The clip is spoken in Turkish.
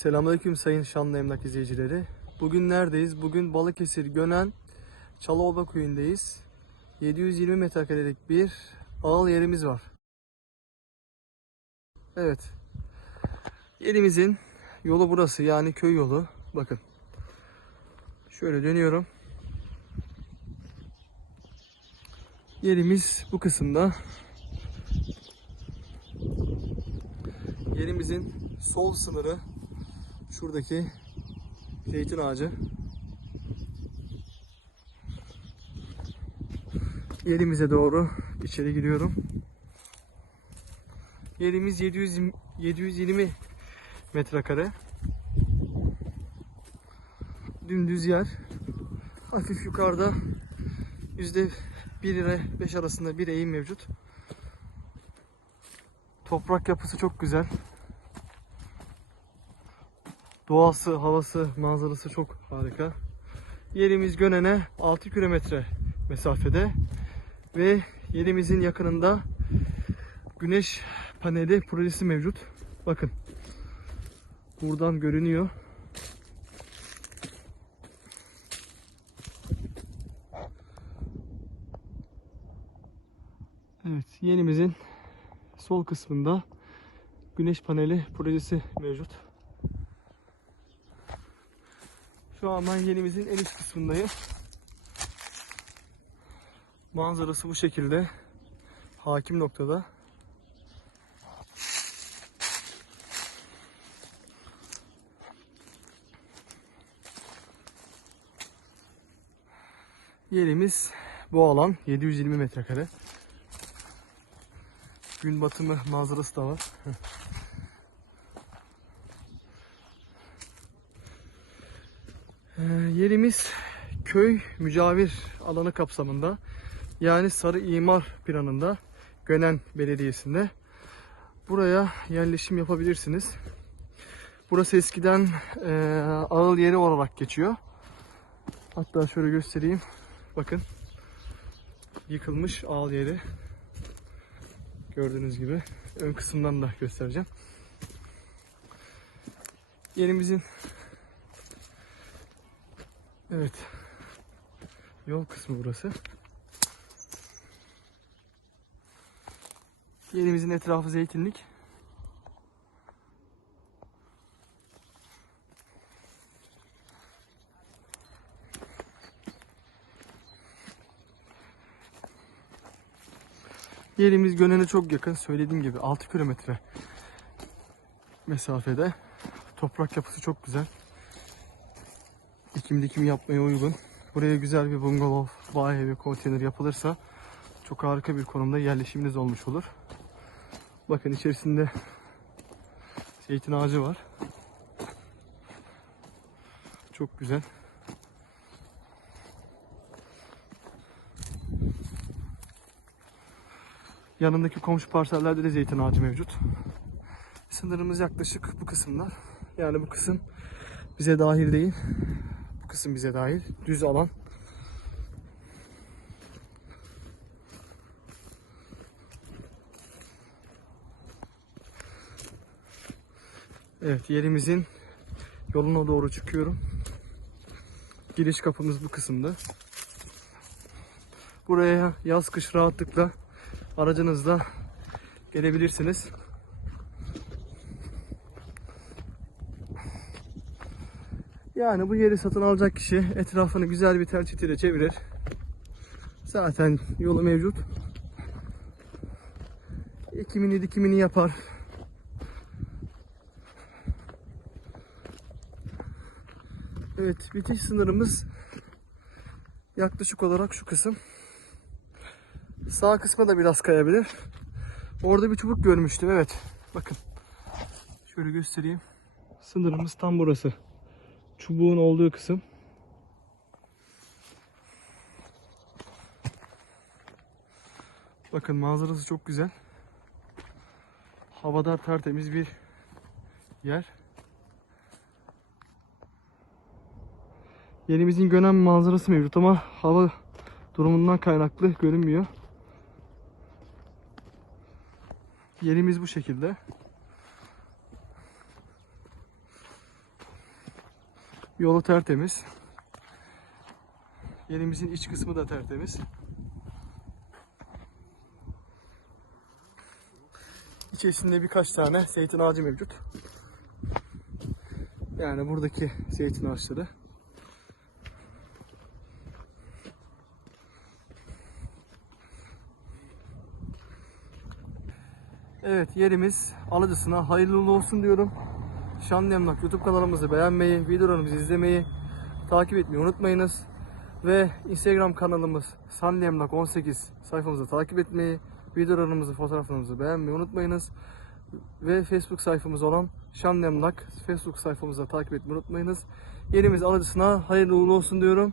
Selamünaleyküm sayın Şanlı Emlak izleyicileri. Bugün neredeyiz? Bugün Balıkesir Gönen Çalıoba köyündeyiz. 720 metrekarelik bir ağıl yerimiz var. Evet. Yerimizin yolu burası yani köy yolu. Bakın. Şöyle dönüyorum. Yerimiz bu kısımda. Yerimizin sol sınırı şuradaki zeytin ağacı. Yerimize doğru içeri giriyorum. Yerimiz 700 720 metrekare. Dümdüz yer. Hafif yukarıda yüzde 1 ile 5 arasında bir eğim mevcut. Toprak yapısı çok güzel. Doğası, havası, manzarası çok harika. Yerimiz Gönen'e 6 kilometre mesafede ve yerimizin yakınında güneş paneli projesi mevcut. Bakın. Buradan görünüyor. Evet, yerimizin sol kısmında güneş paneli projesi mevcut. Şu an ben yerimizin en üst kısmındayım. Manzarası bu şekilde. Hakim noktada. Yerimiz bu alan 720 metrekare. Gün batımı manzarası da var. Ee, yerimiz köy mücavir alanı kapsamında yani Sarı İmar Planı'nda Gönen Belediyesi'nde buraya yerleşim yapabilirsiniz. Burası eskiden e, ağıl yeri olarak geçiyor. Hatta şöyle göstereyim. Bakın yıkılmış ağıl yeri. Gördüğünüz gibi ön kısımdan da göstereceğim. Yerimizin Evet. Yol kısmı burası. Yerimizin etrafı zeytinlik. Yerimiz Gönen'e çok yakın. Söylediğim gibi 6 kilometre mesafede. Toprak yapısı çok güzel. Dikim dikim yapmaya uygun. Buraya güzel bir bungalov, bağ evi, konteyner yapılırsa çok harika bir konumda yerleşiminiz olmuş olur. Bakın içerisinde zeytin ağacı var. Çok güzel. Yanındaki komşu parsellerde de zeytin ağacı mevcut. Sınırımız yaklaşık bu kısımda. Yani bu kısım bize dahil değil. Kısım bize dahil. Düz alan. Evet yerimizin yoluna doğru çıkıyorum. Giriş kapımız bu kısımda. Buraya yaz kış rahatlıkla aracınızla gelebilirsiniz. Yani bu yeri satın alacak kişi etrafını güzel bir tel çitiyle çevirir. Zaten yolu mevcut. Ekimini dikimini yapar. Evet bitiş sınırımız yaklaşık olarak şu kısım. Sağ kısma da biraz kayabilir. Orada bir çubuk görmüştüm evet. Bakın. Şöyle göstereyim. Sınırımız tam burası çubuğun olduğu kısım. Bakın manzarası çok güzel. Havadar tertemiz bir yer. Yerimizin gönen manzarası mevcut ama hava durumundan kaynaklı görünmüyor. Yerimiz bu şekilde. Yolu tertemiz. Yerimizin iç kısmı da tertemiz. İçerisinde birkaç tane zeytin ağacı mevcut. Yani buradaki zeytin ağaçları. Evet yerimiz alıcısına hayırlı olsun diyorum. Şanlı Emlak YouTube kanalımızı beğenmeyi, videolarımızı izlemeyi, takip etmeyi unutmayınız. Ve Instagram kanalımız Sanlı Emlak 18 sayfamızı takip etmeyi, videolarımızı, fotoğraflarımızı beğenmeyi unutmayınız. Ve Facebook sayfamız olan Şanlı Emlak Facebook sayfamızı takip etmeyi unutmayınız. Yerimiz alıcısına hayırlı uğurlu olsun diyorum.